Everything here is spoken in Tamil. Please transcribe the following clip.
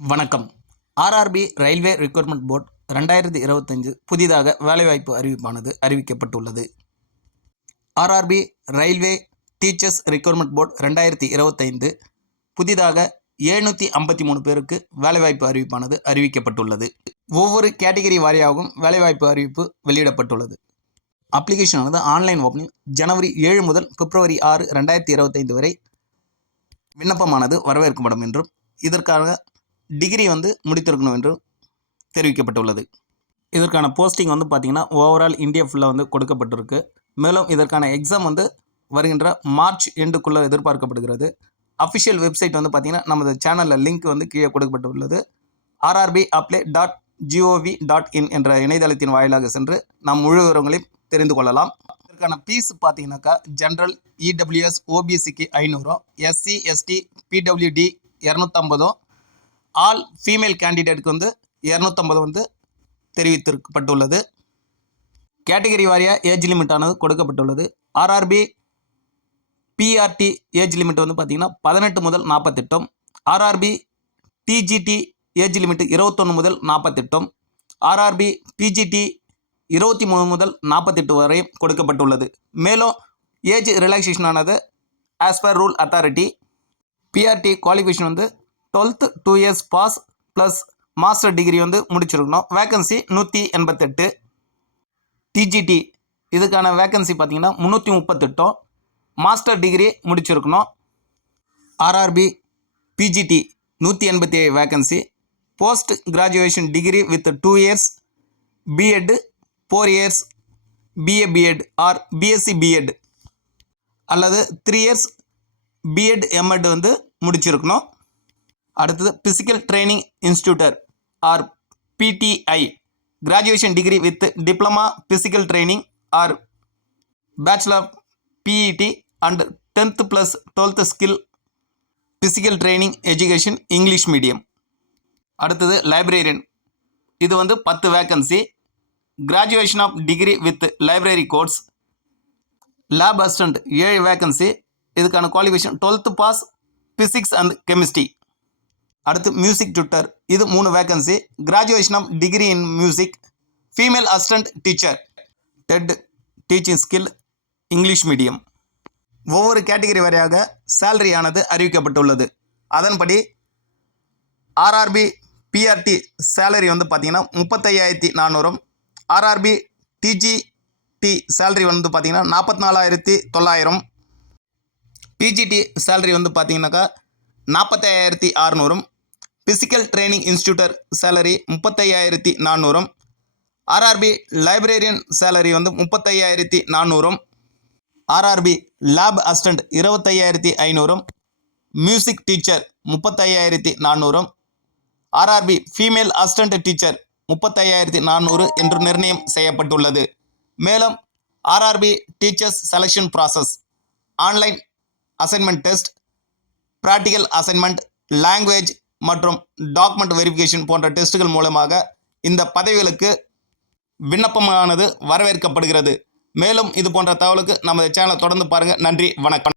வணக்கம். ஆர்ஆர்பி ரயில்வே ரெக்ரூட்மெண்ட் போர்டு 2025 புதிதாக வேலைவாய்ப்பு அறிவிப்பானது அறிவிக்கப்பட்டுள்ளது. RRB railway teachers recruitment board 2025 புதிதாக 753 பேருக்கு வேலைவாய்ப்பு அறிவிப்பானது அறிவிக்கப்பட்டுள்ளது. ஒவ்வொரு கேட்டகரி வாரியாகவும் வேலைவாய்ப்பு அறிவிப்பு வெளியிடப்பட்டுள்ளது. அப்ளிகேஷனானது ஆன்லைன் ஓப்பனிங் ஜனவரி 7 முதல் பிப்ரவரி 6, 2025 வரை விண்ணப்பமானது வரவேற்கப்படும் என்றும் இதற்காக டிகிரி முடித்திருக்கணும் என்று தெரிவிக்கப்பட்டுள்ளது. இதற்கான போஸ்டிங் பார்த்திங்கன்னா ஓவரால் இந்தியா ஃபுல்லாக கொடுக்கப்பட்டிருக்கு. மேலும் இதற்கான எக்ஸாம் வருகின்ற மார்ச் எண்டுக்குள்ளே எதிர்பார்க்கப்படுகிறது. அஃபிஷியல் வெப்சைட் பார்த்திங்கன்னா நமது சேனலில் லிங்க் கீழே கொடுக்கப்பட்டுள்ளது. rrbapply.gov.in என்ற இணையதளத்தின் வாயிலாக சென்று நாம் முழு விவரங்களையும் தெரிந்து கொள்ளலாம். இதற்கான ஃபீஸ் பார்த்தீங்கன்னாக்கா ஜென்ரல் இடபிள்யூஎஸ் ஓபிசிக்கு 500, SC ST PWD 250, all female கேண்டிடேட்டுக்கு 250 தெரிவிக்கப்பட்டுள்ளது. கேட்டகரி வாரியாக ஏஜ் லிமிட்டானது கொடுக்கப்பட்டுள்ளது. ஆர்ஆர்பி பிஆர்டி ஏஜ் லிமிட் பார்த்திங்கன்னா 18 முதல் 48, ஆர்ஆர்பி டிஜிடி ஏஜ் லிமிட் 21 முதல் 48, ஆர்ஆர்பி பிஜிடி 23 முதல் 48 வரை கொடுக்கப்பட்டுள்ளது. மேலும் ஏஜ் ரிலாக்ஸேஷனானது as per rule authority. PRT qualification 12th 2 years pass plus master degree முடிச்சிருக்கணும். வேக்கன்சி 188. டிஜிடி இதுக்கான வேக்கன்சி பார்த்திங்கன்னா 338, மாஸ்டர் டிகிரி முடிச்சிருக்கணும். RRB PGT 187 vacancy, post graduation degree with 2 years BEd, 4 years BA BEd or BSc BEd அல்லது 3 years பிஎட் எம்எட் முடிச்சிருக்கணும். அடுத்தது physical training instructor or PTI graduation degree with diploma physical training or bachelor PEd and 10th + 12th skill physical training education English medium. அடுத்தது லைப்ரரியன் இது 10 vacancy, graduation of degree with library course. Lab assistant 7 vacancy, இதுக்கான qualification 12th pass physics and chemistry. அடுத்து மியூசிக் டியூட்டர் இது 3 vacancy, graduation of degree in music, female assistant teacher, TET teaching skill English medium. ஒவ்வொரு கேட்டகரி வரையாக சேலரி ஆனது அறிவிக்கப்பட்டுள்ளது. அதன்படி ஆர்ஆர்பி பிஆர்டி சேலரி பார்த்திங்கன்னா 35,400, ஆர்ஆர்பி டிஜிடி சேலரி பார்த்திங்கன்னா 44,900, பிஜிடி சேலரி பார்த்திங்கனாக்கா 45,600, physical training instructor salary 35,400, RRB librarian salary 35,400, RRB lab assistant 25,500, music teacher 35,400, RRB female assistant teacher 35,400 என்று நிர்ணயம் செய்யப்பட்டுள்ளது. மேலும் RRB teachers selection process online assignment test, practical assignment, language மற்றும் டாக்குமெண்ட் வெரிஃபிகேஷன் போன்ற டெஸ்ட்டுகள் மூலமாக இந்த பதவிகளுக்கு விண்ணப்பமானது வரவேற்கப்படுகிறது. மேலும் இது போன்ற தகவலுக்கு நமது சேனலை தொடர்ந்து பாருங்கள். நன்றி, வணக்கம்.